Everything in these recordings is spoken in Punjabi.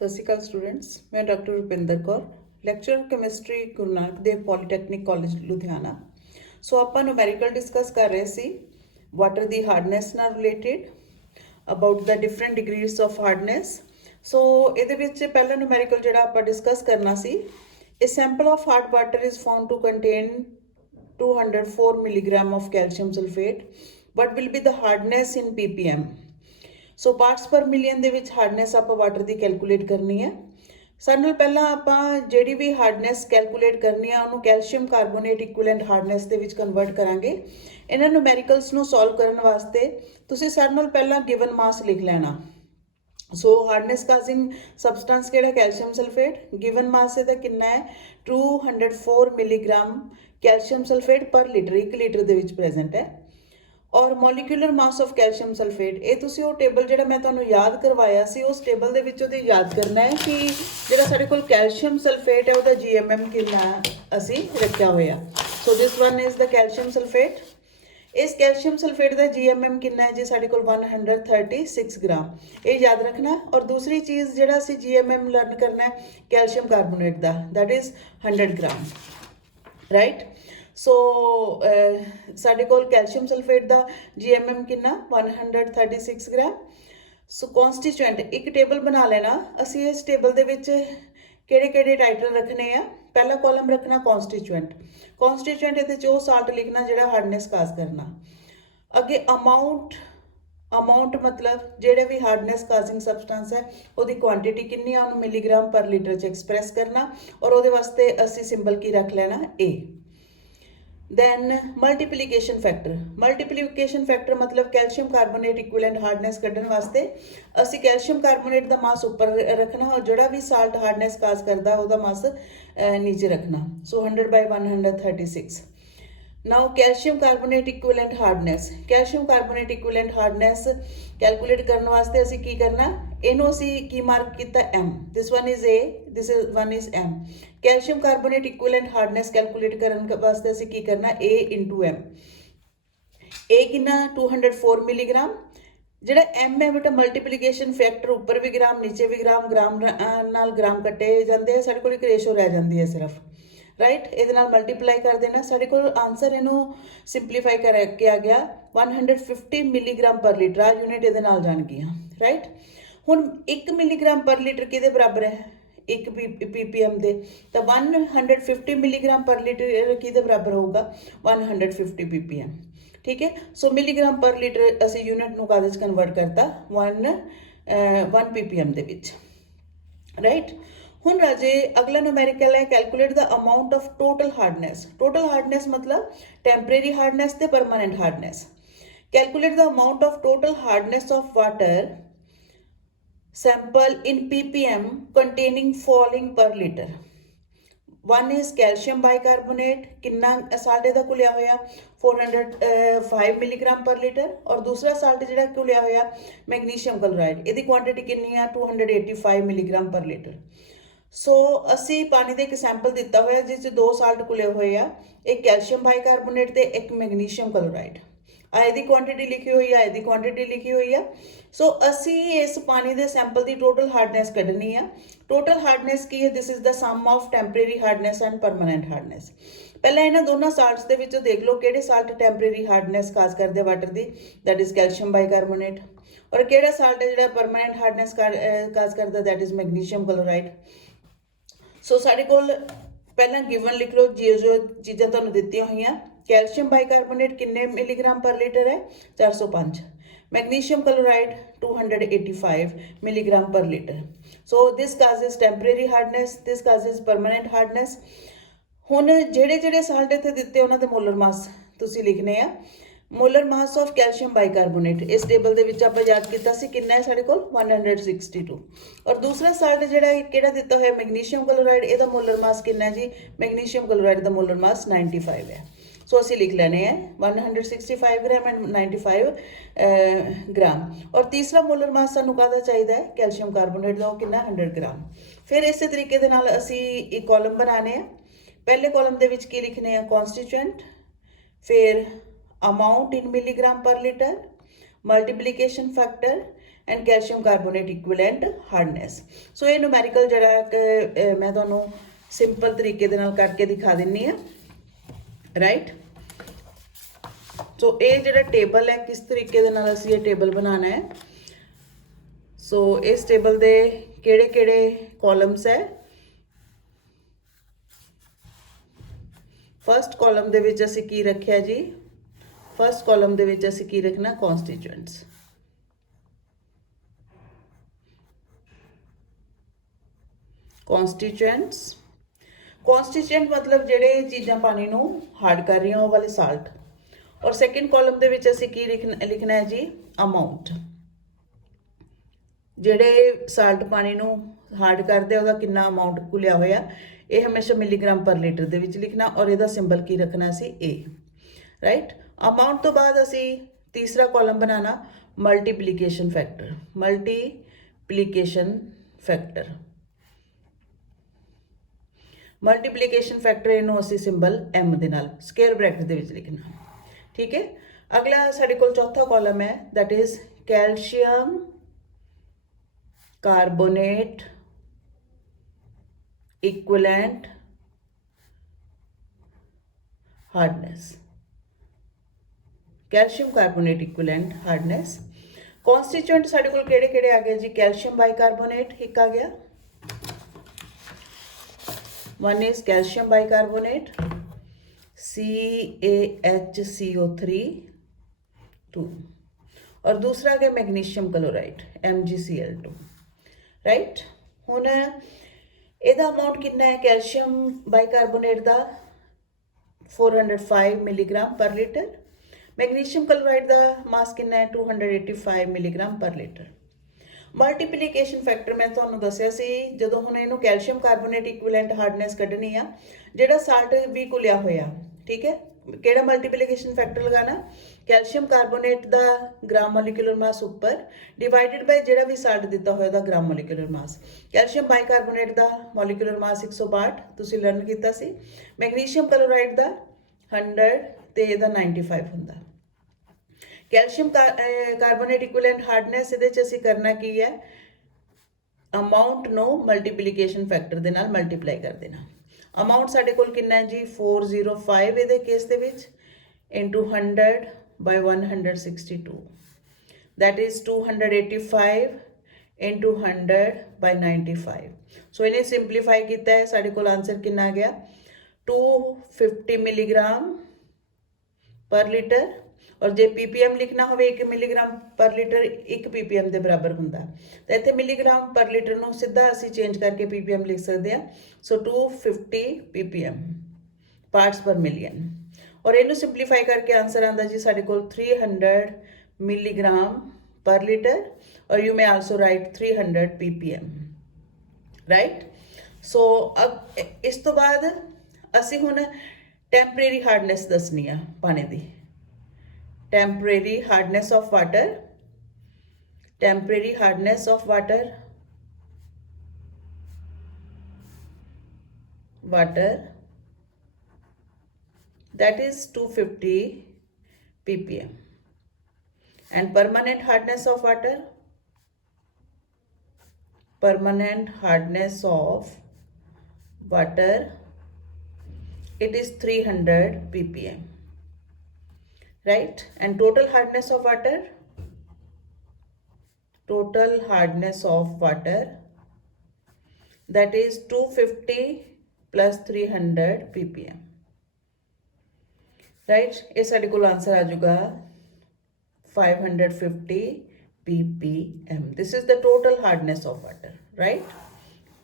ਸਤਿ ਸ਼੍ਰੀ ਅਕਾਲ ਸਟੂਡੈਂਟਸ, ਮੈਂ doctor Rupinder Kaur, lecturer chemistry Guru Nanak Dev polytechnic college Ludhiana. So ਆਪਾਂ ਨੂਮੈਰੀਕਲ ਡਿਸਕਸ ਕਰ ਰਹੇ ਸੀ ਵਾਟਰ ਦੀ ਹਾਰਡਨੈਸ ਨਾਲ related, about the different degrees of hardness. So ਇਹਦੇ ਵਿੱਚ ਪਹਿਲਾ ਨੂਮੈਰੀਕਲ ਜਿਹੜਾ ਆਪਾਂ ਡਿਸਕਸ ਕਰਨਾ ਸੀ, a sample of hard water is found to contain 204 milligram of calcium sulfate. What will be the hardness in ppm? So parts ਪਰ ਮਿਲੀਅਨ ਦੇ ਵਿੱਚ ਹਾਰਡਨੈਸ ਆਪਾਂ ਵਾਟਰ ਦੀ ਕੈਲਕੂਲੇਟ ਕਰਨੀ ਹੈ। ਸਾਡੇ ਨਾਲ ਪਹਿਲਾਂ ਆਪਾਂ ਜਿਹੜੀ ਵੀ ਹਾਰਡਨੈਸ ਕੈਲਕੂਲੇਟ ਕਰਨੀ ਆ ਉਹਨੂੰ ਕੈਲਸ਼ੀਅਮ ਕਾਰਬੋਨੇਟ ਇਕੁਇਵਲੈਂਟ ਹਾਰਡਨੈਸ ਦੇ ਵਿੱਚ ਕਨਵਰਟ ਕਰਾਂਗੇ। ਇਹਨਾਂ ਨੂਮੈਰੀਕਲਸ ਨੂੰ ਸੋਲਵ ਕਰਨ ਵਾਸਤੇ ਤੁਸੀਂ ਸਾਡੇ ਨਾਲ ਪਹਿਲਾਂ ਗਿਵਨ ਮਾਸ ਲਿਖ ਲੈਣਾ। ਸੋ ਹਾਰਡਨੈਸ ਕਾਜ਼ਿੰਗ ਸਬਸਟੈਂਸ ਕਿਹੜਾ ਕੈਲਸ਼ੀਅਮ ਸਲਫੇਟ, ਗਿਵਨ ਮਾਸ ਇਹਦਾ ਕਿੰਨਾ ਹੈ 204 ਮਿਲੀਗ੍ਰਾਮ ਕੈਲਸ਼ੀਅਮ ਸਲਫੇਟ ਪਰ ਲੀਟਰ, 1 ਲੀਟਰ ਦੇ ਵਿੱਚ ਪ੍ਰੈਜ਼ੈਂਟ ਹੈ। ਔਰ molecular mass of calcium sulphate, ਇਹ ਤੁਸੀਂ ਉਹ ਟੇਬਲ ਜਿਹੜਾ ਮੈਂ ਤੁਹਾਨੂੰ ਯਾਦ ਕਰਵਾਇਆ ਸੀ ਉਸ ਟੇਬਲ ਦੇ ਵਿੱਚੋਂ ਤੇ ਯਾਦ ਕਰਨਾ ਹੈ ਕਿ ਜਿਹੜਾ ਸਾਡੇ ਕੋਲ ਕੈਲਸ਼ੀਅਮ ਸਲਫੇਟ ਹੈ ਉਹਦਾ GMM ਕਿੰਨਾ ਅਸੀਂ ਰੱਖਿਆ ਹੋਇਆ। So this one is the calcium sulphate. ਇਸ ਕੈਲਸ਼ੀਅਮ ਸਲਫੇਟ ਦਾ GMM ਕਿੰਨਾ ਹੈ ਜੀ ਸਾਡੇ ਕੋਲ 136 ਗ੍ਰਾਮ, ਇਹ ਯਾਦ ਰੱਖਣਾ। ਔਰ ਦੂਸਰੀ ਚੀਜ਼ ਜਿਹੜਾ ਅਸੀਂ GMM ਲਰਨ ਕਰਨਾ ਹੈ ਕੈਲਸ਼ੀਅਮ ਕਾਰਬੋਨੇਟ ਦਾ, that is 100 gram, right. So ਸਾਡੇ ਕੋਲ ਕੈਲਸ਼ੀਅਮ ਸਲਫੇਟ ਦਾ GMM ਕਿੰਨਾ 136 ਗ੍ਰਾਮ। ਸੋ ਕੌਨਸਟੀਚੁਐਂਟ ਇੱਕ ਟੇਬਲ ਬਣਾ ਲੈਣਾ ਅਸੀਂ। ਇਸ ਟੇਬਲ ਦੇ ਵਿੱਚ ਕਿਹੜੇ ਕਿਹੜੇ ਟਾਈਟਲ ਰੱਖਣੇ ਆ, ਪਹਿਲਾ ਕਾਲਮ ਰੱਖਣਾ ਕੌਨਸਟੀਚੁਐਂਟ। ਕੌਨਸਟੀਚੁਐਂਟ ਇਹਦੇ 'ਚ ਉਹ ਸਾਲਟ ਲਿਖਣਾ ਜਿਹੜਾ ਹਾਰਡਨੈਸ ਕਾਜ਼ ਕਰਨਾ। ਅੱਗੇ ਅਮਾਊਂਟ ਮਤਲਬ ਜਿਹੜੇ ਵੀ ਹਾਰਡਨੈਸ ਕਾਜ਼ਿੰਗ ਸਬਸਟੈਂਸ ਹੈ ਉਹਦੀ ਕੁਆਂਟੀਟੀ ਕਿੰਨੀ ਆ ਉਹਨੂੰ ਮਿਲੀਗ੍ਰਾਮ ਪਰ ਲੀਟਰ 'ਚ ਐਕਸਪ੍ਰੈਸ ਕਰਨਾ, ਔਰ ਉਹਦੇ ਵਾਸਤੇ ਅਸੀਂ ਸਿੰਬਲ ਕੀ ਰੱਖ ਲੈਣਾ A। Then multiplication factor, multiplication factor ਮਤਲਬ ਕੈਲਸ਼ੀਅਮ ਕਾਰਬੋਨੇਟ ਇਕੁਇਵਲੈਂਟ ਹਾਰਡਨੈਸ ਕੱਢਣ ਵਾਸਤੇ ਅਸੀਂ ਕੈਲਸ਼ੀਅਮ ਕਾਰਬੋਨੇਟ ਦਾ ਮਾਸ ਉੱਪਰ ਰੱਖਣਾ ਔਰ ਜਿਹੜਾ ਵੀ ਸਾਲਟ ਹਾਰਡਨੈਸ ਕਾਜ਼ ਕਰਦਾ ਉਹਦਾ ਮਾਸ ਨੀਚੇ ਰੱਖਣਾ। So 100/136। Now calcium carbonate equivalent hardness, calcium carbonate equivalent hardness calculate ਕਰਨ ਵਾਸਤੇ ਅਸੀਂ ਕੀ ਕਰਨਾ, ਇਹਨੂੰ ਅਸੀਂ ਕੀ ਮਾਰਕ ਕੀਤਾ M, this one is A, this one is M। Calcium carbonate equivalent hardness calculate ਕਰਨ ਵਾਸਤੇ ਅਸੀਂ ਕੀ ਕਰਨਾ A into M। A ਕਿੰਨਾ 204 ਮਿਲੀਗ੍ਰਾਮ, ਜਿਹੜਾ M ਹੈ ਬੇਟਾ ਮਲਟੀਪਲੀਕੇਸ਼ਨ ਫੈਕਟਰ, ਉੱਪਰ ਵੀ ਗ੍ਰਾਮ ਨੀਚੇ ਵੀ ਗ੍ਰਾਮ, ਗ੍ਰਾਮ ਨਾਲ ਗ੍ਰਾਮ ਕੱਟੇ ਜਾਂਦੇ ਆ, ਸਾਡੇ ਕੋਲ ਇੱਕ ਰੇਸ਼ੋ ਰਹਿ ਜਾਂਦੀ ਹੈ ਸਿਰਫ, ਰਾਈਟ। ਇਹਦੇ ਨਾਲ ਮਲਟੀਪਲਾਈ ਕਰ ਦੇਣਾ, ਸਾਡੇ ਕੋਲ ਆਨਸਰ ਇਹਨੂੰ ਸਿੰਪਲੀਫਾਈ ਕਰਕੇ ਆ ਗਿਆ 150 ਮਿਲੀਗ੍ਰਾਮ ਪਰ ਲੀਟਰ, ਆ ਯੂਨਿਟ ਇਹਦੇ ਨਾਲ ਜਾਣਗੀਆਂ, ਰਾਈਟ। ਹੁਣ 1 ਮਿਲੀਗ੍ਰਾਮ ਪਰ ਲੀਟਰ ਕਿਹਦੇ ਬਰਾਬਰ ਹੈ 1 ppm ਦੇ, ਤਾਂ 150 ਮਿਲੀਗ੍ਰਾਮ ਪਰ ਲੀਟਰ ਕਿਹਦੇ ਬਰਾਬਰ ਹੋਊਗਾ 150 ppm, ਠੀਕ ਹੈ। ਸੋ ਮਿਲੀਗ੍ਰਾਮ ਪਰ ਲੀਟਰ ਅਸੀਂ ਯੂਨਿਟ ਨੂੰ ਕਾਹਦੇ 'ਚ ਕਨਵਰਟ ਕਰਤਾ 1 ppm ਦੇ ਵਿੱਚ, ਰਾਈਟ। ਹੁਣ ਰਾਜੇ ਅਗਲਾ ਨੂਮੈਰੀਕਲ ਹੈ calculate the amount of total hardness. Total hardness ਮਤਲਬ ਟੈਂਪਰੇਰੀ ਹਾਰਡਨੈਸ ਤੇ permanent hardness. Calculate the amount of total hardness of water sample in ppm containing following per liter। one is calcium bicarbonate, किन्ना साल्ट ਇਹਦਾ ਘੁਲਿਆ ਹੋਇਆ 405 ਮਿਲੀਗ੍ਰਾਮ ਪਰ ਲੀਟਰ, ਔਰ ਦੂਸਰਾ ਸਾਲਟ ਜਿਹੜਾ ਘੁਲਿਆ ਹੋਇਆ ਮੈਗਨੀਸ਼ੀਅਮ ਕਲੋਰਾਈਡ, ਇਹਦੀ ਕੁਆਂਟੀਟੀ ਕਿੰਨੀ ਆ 285 ਮਿਲੀਗ੍ਰਾਮ ਪਰ ਲੀਟਰ। ਸੋ ਅਸੀਂ ਪਾਣੀ ਦਾ ਇੱਕ ਸੈਂਪਲ ਦਿੱਤਾ ਹੋਇਆ ਜਿਸ 'ਚ 2 ਸਾਲਟ ਘੁਲੇ ਹੋਏ ਆ, ਇੱਕ ਕੈਲਸ਼ੀਅਮ ਬਾਈਕਾਰਬੋਨੇਟ ਤੇ ਇੱਕ ਮੈਗਨੀਸ਼ੀਅਮ ਕਲੋਰਾਈਡ। ਆ ਇਹਦੀ ਕੁਆਂਟੀਟੀ ਲਿਖੀ ਹੋਈ ਆ, ਇਹਦੀ ਕੁਆਂਟੀਟੀ ਲਿਖੀ ਹੋਈ ਆ। ਸੋ ਅਸੀਂ ਇਸ ਪਾਣੀ ਦੇ ਸੈਂਪਲ ਦੀ ਟੋਟਲ ਹਾਰਡਨੈਸ ਕੱਢਣੀ ਆ। ਟੋਟਲ ਹਾਰਡਨੈਸ ਕੀ ਹੈ, this is the sum of temporary hardness and permanent hardness. ਪਹਿਲਾਂ ਇਹਨਾਂ ਦੋਨਾਂ ਸਾਲਟਸ ਦੇ ਵਿੱਚੋਂ ਦੇਖ ਲਓ ਕਿਹੜੇ ਸਾਲਟ ਟੈਂਪਰੇਰੀ ਹਾਰਡਨੈਸ ਕਾਜ਼ ਕਰਦੇ water the, that is calcium bicarbonate, ਔਰ ਕਿਹੜਾ ਸਾਲਟ ਹੈ ਜਿਹੜਾ ਪਰਮਾਨੈਂਟ ਹਾਰਡਨੈਸ ਕਾਜ਼ ਕਰਦਾ, ਦੈਟ ਇਜ਼ ਮੈਗਨੀਸ਼ੀਅਮ ਕਲੋਰਾਈਡ। ਸੋ ਸਾਡੇ ਕੋਲ ਪਹਿਲਾਂ ਗਿਵਨ ਲਿਖ ਲਓ ਜੋ ਚੀਜ਼ਾਂ ਤੁਹਾਨੂੰ ਦਿੱਤੀਆਂ ਹੋਈਆਂ। ਕੈਲਸ਼ੀਅਮ ਬਾਈਕਾਰਬੋਨੇਟ ਕਿੰਨੇ ਮਿਲੀਗ੍ਰਾਮ ਪਰ ਲੀਟਰ ਹੈ 405, ਮੈਗਨੀਸ਼ੀਅਮ ਕਲੋਰਾਈਡ 285 ਮਿਲੀਗ੍ਰਾਮ ਪਰ ਲੀਟਰ। ਸੋ ਦਿਸ ਕਾਜ਼ਸ ਟੈਂਪਰੇਰੀ ਹਾਰਡਨੈਸ, ਦਿਸ ਕਾਜ਼ਸ ਪਰਮਾਨੈਂਟ ਹਾਰਡਨੈਸ। ਹੁਣ ਜਿਹੜੇ ਸਾਲਟ ਇੱਥੇ ਦਿੱਤੇ ਉਹਨਾਂ ਦੇ ਮੋਲਰ ਮਾਸ ਤੁਸੀਂ ਲਿਖਣੇ ਆ। Molar mass of calcium bicarbonate ਇਸ ਟੇਬਲ ਦੇ ਵਿੱਚ ਆਪਾਂ ਯਾਦ ਕੀਤਾ ਸੀ ਕਿੰਨਾ ਹੈ ਸਾਡੇ ਕੋਲ 162, ਔਰ ਦੂਸਰਾ ਸਾਲਟ ਜਿਹੜਾ ਕਿਹੜਾ ਦਿੱਤਾ ਹੋਇਆ ਮੈਗਨੀਸ਼ੀਅਮ ਕਲੋਰਾਈਡ, ਇਹਦਾ ਮੋਲਰ ਮਾਸ ਕਿੰਨਾ ਹੈ ਜੀ ਮੈਗਨੀਸ਼ੀਅਮ ਕਲੋਰਾਈਡ ਦਾ ਮੋਲਰ ਮਾਸ 95 ਹੈ। ਸੋ ਅਸੀਂ ਲਿਖ ਲੈਣੇ ਆ 165 ਗ੍ਰਾਮ ਐਂਡ 95 ਗ੍ਰਾਮ। ਔਰ ਤੀਸਰਾ ਮੋਲਰ ਮਾਸ ਸਾਨੂੰ ਕਾਹਦਾ ਚਾਹੀਦਾ ਹੈ ਕੈਲਸ਼ੀਅਮ ਕਾਰਬੋਨੇਟ ਦਾ, ਉਹ ਕਿੰਨਾ 100 ਗ੍ਰਾਮ। ਫਿਰ ਇਸੇ ਤਰੀਕੇ ਦੇ ਨਾਲ ਅਸੀਂ ਇੱਕ ਕਾਲਮ ਬਣਾਣੇ ਆ। ਪਹਿਲੇ ਕਾਲਮ ਦੇ ਵਿੱਚ ਕੀ ਲਿਖਣੇ ਆ ਕੌਨਸਟੀਚੁਐਂਟ, ਫਿਰ amount in milligram per liter, multiplication factor and calcium carbonate equivalent hardness. So ये न्यूमैरिकल जरा कि मैं तुहानूं सिंपल तरीके दे नाल करके दिखा दिन्नी है, राइट। सो ये जिहड़ा टेबल है किस तरीके दे नाल असीं ये टेबल बनाना है। सो इस टेबल दे किहड़े किहड़े कॉलम्स है। फस्ट कॉलम दे विच असीं की रखिया जी, फस्ट कॉलम दे विच असीं की रखना कॉन्स्टिट्यूएंट्स। कॉन्स्टिट्यूएंट्स, कॉन्स्टिट्यूएंट मतलब जिहड़े चीज़ां पानी नूं हार्ड कर रही वो वाले साल्ट। और सैकेंड कॉलम दे विच असीं की लिखना है जी अमाउंट, जिहड़े साल्ट पानी नूं हार्ड करदे उहदा कितना अमाउंट घुलिया होया, ये हमेशा मिलीग्राम पर लीटर दे विच लिखना और इहदा सिंबल की रखना सी ए, राइट। अमाउंट तो बाद असी तीसरा कॉलम बनाना multiplication factor, multiplication factor, multiplication factor इनू असी सिंबल एम दे नाल स्केयर ब्रैकेट दे विच लिखना, ठीक है। अगला साडे कोल चौथा कॉलम है that is calcium carbonate equivalent hardness, calcium carbonate equivalent hardness. Constituent साडे कोल किहड़े किहड़े आ गए जी, कैल्शियम बाइकार्बोनेट एक आ गया, one is calcium bicarbonate CaHCO3 2 और दूसरा आ गया मैग्नीशियम क्लोराइड MgCl2, राइट। हुण इहदा अमाउंट कितना है कैल्शियम बाइकार्बोनेट का 405 milligram per litre, magnesium chloride का मास कितना है 285 milligram per litre. Multiplication factor मैं तुहानूं दस्सिया सी जदों हुण इहनूं कैल्शियम कार्बोनेट इक्विवेलेंट हार्डनेस कढनी आ, जिहड़ा साल्ट भी घुलिया होया, ठीक है। किहड़ा मल्टीप्लीकेशन फैक्टर लगाना, कैल्शियम कार्बोनेट का ग्राम मोलीक्यूलर मास उपर डिवाइडेड बाय जिहड़ा भी साल्ट दिता होया दा ग्राम मोलीक्यूलर मास। कैल्शियम बाइकार्बोनेट का मोलीक्यूलर मास 162 तुसीं लर्न कीता सी, मैग्नीशियम क्लोराइड का 100 ते इहदा 95 हुंदा। कैल्शियम कार्बोनेट इक्विवेलेंट हार्डनेस इहदे च असीं करना की है, अमाउंट नो मल्टीप्लीकेशन फैक्टर दे नाल मल्टीप्लाई कर देना। अमाउंट साडे कोल कितना है जी 405 इहदे केस दे विच into 100 by 162 that is 285 into 100 by 95। So इन्हें सिंपलीफाई किया है, साडे कोल आंसर कितना आ गया 250 मिलीग्राम पर लीटर। और जे PPM लिखना हो 1 मिलीग्राम पर लीटर 1 PPM के बराबर होंगे, तो इतने मिलीग्राम पर लीटर को सीधा असी चेंज करके PPM लिख सकते हैं। सो 250 PPM पार्ट्स पर मिलियन और इनू सिंपलीफाई करके आंसर आता जी साढ़े को 300 मिलीग्राम पर लीटर और you may also write 300 PPM, right. So अब इस तो बाद असी हुण टैंपरेरी हार्डनेस दसनी आ पानी की, temporary hardness of water, temporary hardness of water, that is 250 ppm, and permanent hardness of water, permanent hardness of water, it is 300 ppm, right। and total hardness of water, total hardness of water, that is 250 plus 300 ppm, right। ये साढ़े को आंसर आ जाएगा 550 ppm। this is the total hardness of water, right।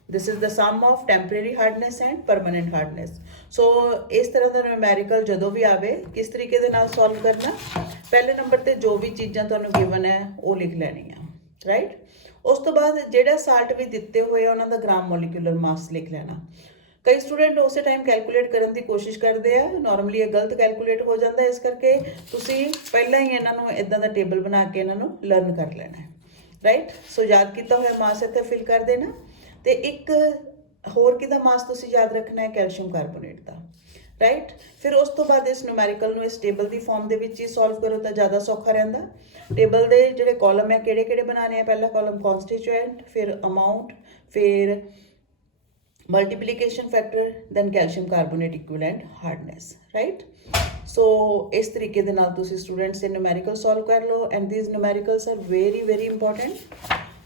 this is the sum of temporary hardness and permanent hardness। so इस तरह का न्यूमेरिकल जो भी आवे किस तरीके दे नाल सॉल्व करना, पहले नंबर ते जो भी चीज़ां तुहानूं गिवन है वो लिख लैनी है, राइट। उस तो बाद जिहड़ा साल्ट भी दिते हुए उन्हां दा ग्राम मोलीक्यूलर मास लिख लेना। कई स्टूडेंट उस टाइम कैलकुलेट करने की कोशिश करते हैं, नॉर्मली ये गलत कैलकुलेट हो जाता है, इस करके तुसीं पहलां ही इन्हां नूं इदां दा टेबल बना के इन्हां नूं लर्न कर लेना है, राइट। सो याद किया हुआ मास इत्थे फिल कर देना। तो एक होर किहदा मास तुसीं याद रखना है कैल्शियम कार्बोनेट का, ਰਾਈਟ। ਫਿਰ ਉਸ ਤੋਂ ਬਾਅਦ ਇਸ ਨੂਮੈਰੀਕਲ ਨੂੰ ਇਸ ਟੇਬਲ ਦੀ ਫਾਰਮ ਦੇ ਵਿੱਚ ਹੀ ਸੋਲਵ ਕਰੋ ਤਾਂ ਜ਼ਿਆਦਾ ਸੌਖਾ ਰਹਿੰਦਾ। ਟੇਬਲ ਦੇ ਜਿਹੜੇ ਕਾਲਮ ਹੈ ਕਿਹੜੇ ਕਿਹੜੇ ਬਣਾਉਣੇ ਆ, ਪਹਿਲਾ ਕਾਲਮ ਕਨਸਟੀਟੂਐਂਟ, ਫਿਰ ਅਮਾਊਂਟ, ਫਿਰ multiplication factor, then calcium carbonate equivalent hardness, right. So ਇਸ ਤਰੀਕੇ ਦੇ ਨਾਲ ਤੁਸੀਂ ਸਟੂਡੈਂਟਸ ਇਹ ਨੂਮੈਰੀਕਲ ਸੋਲਵ ਕਰ ਲਓ and these numericals are very very important.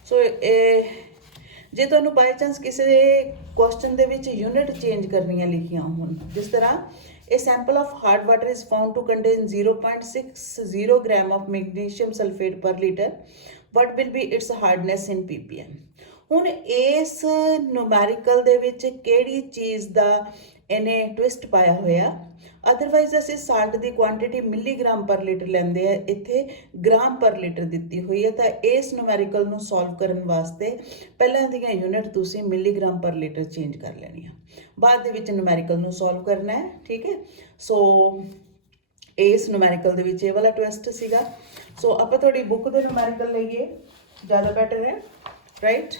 So ਜੇ ਤੁਹਾਨੂੰ ਬਾਈ ਚਾਂਸ ਕਿਸੇ ਕੁਐਸਚਨ ਦੇ ਵਿੱਚ ਯੂਨਿਟ ਚੇਂਜ ਕਰਨੀਆਂ ਲਿਖੀਆਂ ਹੋਣ, ਜਿਸ ਤਰ੍ਹਾਂ a sample of hard water is found to contain 0.60 gram of magnesium sulfate per liter, what will be its hardness in ppm? ਹੁਣ ਇਸ ਨੂਮੈਰੀਕਲ ਦੇ ਵਿੱਚ ਕਿਹੜੀ ਚੀਜ਼ ਦਾ ਇਹਨੇ ਟਵਿਸਟ ਪਾਇਆ ਹੋਇਆ, ਅਦਰਵਾਈਜ਼ ਅਸੀਂ ਸਾਲਟ ਦੀ ਕੁਆਂਟੀਟੀ ਮਿਲੀਗ੍ਰਾਮ ਪਰ ਲੀਟਰ ਲੈਂਦੇ ਆ, ਇੱਥੇ ਗ੍ਰਾਮ ਪਰ ਲੀਟਰ ਦਿੱਤੀ ਹੋਈ ਹੈ। ਤਾਂ ਇਸ ਨੂਮੈਰੀਕਲ ਨੂੰ ਸੋਲਵ ਕਰਨ ਵਾਸਤੇ ਪਹਿਲਾਂ ਦੀਆਂ ਯੂਨਿਟ ਤੁਸੀਂ ਮਿਲੀਗ੍ਰਾਮ ਪਰ ਲੀਟਰ ਚੇਂਜ ਕਰ ਲੈਣੀ ਆ, ਬਾਅਦ ਦੇ ਵਿੱਚ ਨੂਮੈਰੀਕਲ ਨੂੰ ਸੋਲਵ ਕਰਨਾ ਹੈ, ਠੀਕ ਹੈ। ਸੋ ਇਸ ਨੂਮੈਰੀਕਲ ਦੇ ਵਿੱਚ ਇਹ ਵਾਲਾ ਟਵਿਸਟ ਸੀਗਾ। ਸੋ ਆਪਾਂ ਤੁਹਾਡੀ ਬੁੱਕ ਦੇ ਨੂਮੈਰੀਕਲ ਲਈਏ, ਜ਼ਿਆਦਾ ਬੈਟਰ ਹੈ, ਰਾਈਟ।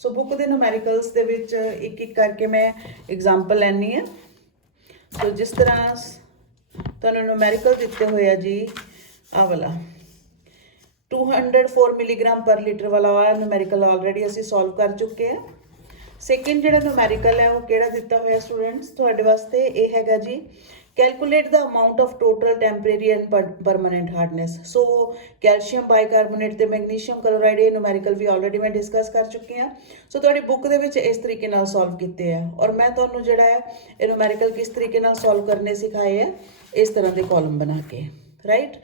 ਸੋ ਬੁੱਕ ਦੇ ਨੂਮੈਰੀਕਲਸ ਦੇ ਵਿੱਚ ਇੱਕ ਇੱਕ ਕਰਕੇ ਮੈਂ ਐਗਜ਼ਾਮਪਲ ਲੈਣੀ ਹੈ। ਸੋ ਜਿਸ ਤਰ੍ਹਾਂ ਤੁਹਾਨੂੰ ਨੂਮੈਰੀਕਲ ਦਿੱਤੇ ਹੋਏ ਆ ਜੀ, ਆਹ ਵਾਲਾ 204 ਮਿਲੀਗ੍ਰਾਮ ਪਰ ਲੀਟਰ ਵਾਲਾ ਨੂਮੈਰੀਕਲ ਆਲਰੇਡੀ ਅਸੀਂ ਸੋਲਵ ਕਰ ਚੁੱਕੇ ਆ। ਸੈਕਿੰਡ ਜਿਹੜਾ ਨੂਮੈਰੀਕਲ ਹੈ ਉਹ ਕਿਹੜਾ ਦਿੱਤਾ ਹੋਇਆ ਸਟੂਡੈਂਟਸ ਤੁਹਾਡੇ ਵਾਸਤੇ, ਇਹ ਹੈਗਾ ਜੀ calculate the amount of total temporary and permanent hardness। so calcium bicarbonate ਤੇ magnesium chloride ਇਹ ਨੂਮੈਰੀਕਲ ਵੀ ਆਲਰੇਡੀ ਮੈਂ ਡਿਸਕਸ ਕਰ ਚੁੱਕੀ ਹਾਂ। ਸੋ ਤੁਹਾਡੀ ਬੁੱਕ ਦੇ ਵਿੱਚ ਇਸ ਤਰੀਕੇ ਨਾਲ ਸੋਲਵ ਕੀਤੇ ਆ, ਔਰ ਮੈਂ ਤੁਹਾਨੂੰ ਜਿਹੜਾ ਹੈ ਇਹ ਨੂਮੈਰੀਕਲ ਕਿਸ ਤਰੀਕੇ ਨਾਲ ਸੋਲਵ ਕਰਨੇ ਸਿਖਾਏ ਆ, ਇਸ ਤਰ੍ਹਾਂ ਦੇ ਕਾਲਮ ਬਣਾ ਕੇ, ਰਾਈਟ।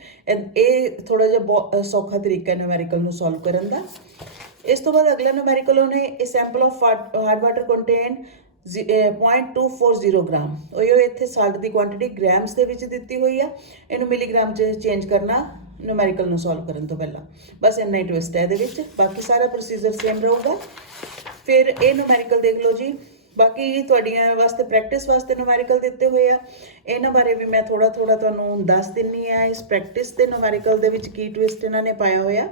ਇਹ ਥੋੜਾ ਜਿਹਾ ਸੌਖਾ ਤਰੀਕਾ ਹੈ ਨੂਮੈਰੀਕਲ ਨੂੰ ਸੋਲਵ ਕਰਨ ਦਾ। ਇਸ ਤੋਂ ਬਾਅਦ ਅਗਲਾ ਨੂਮੈਰੀਕਲ ਉਹਨੇ ਇਹ sample of hard water contain 0.240 gram, ਉਹ ਇੱਥੇ ਸਾਲਟ ਦੀ ਕੁਆਂਟੀਟੀ ਗ੍ਰਾਮਸ ਦੇ ਵਿੱਚ ਦਿੱਤੀ ਹੋਈ ਆ, ਇਹਨੂੰ ਮਿਲੀਗ੍ਰਾਮ 'ਚ ਚੇਂਜ ਕਰਨਾ ਨੂਮੈਰੀਕਲ ਨੂੰ ਸੋਲਵ ਕਰਨ ਤੋਂ ਪਹਿਲਾਂ, ਬਸ ਇੰਨਾ ਹੀ ਟਵਿਸਟ ਹੈ ਇਹਦੇ ਵਿੱਚ, ਬਾਕੀ ਸਾਰਾ ਪ੍ਰੋਸੀਜਰ ਸੇਮ ਰਹੂਗਾ। ਫਿਰ ਇਹ ਨੂਮੈਰੀਕਲ ਦੇਖ ਲਓ ਜੀ, ਬਾਕੀ ਤੁਹਾਡੀਆਂ ਵਾਸਤੇ ਪ੍ਰੈਕਟਿਸ ਵਾਸਤੇ ਨੂਮੈਰੀਕਲ ਦਿੱਤੇ ਹੋਏ ਆ, ਇਹਨਾਂ ਬਾਰੇ ਵੀ ਮੈਂ ਥੋੜਾ ਤੁਹਾਨੂੰ ਦੱਸ ਦਿੰਨੀ ਆ। ਇਸ ਪ੍ਰੈਕਟਿਸ ਦੇ ਨੂਮੈਰੀਕਲ ਦੇ ਵਿੱਚ ਕੀ ਟਵਿਸਟ ਇਹਨਾਂ ਨੇ ਪਾਇਆ ਹੋਇਆ,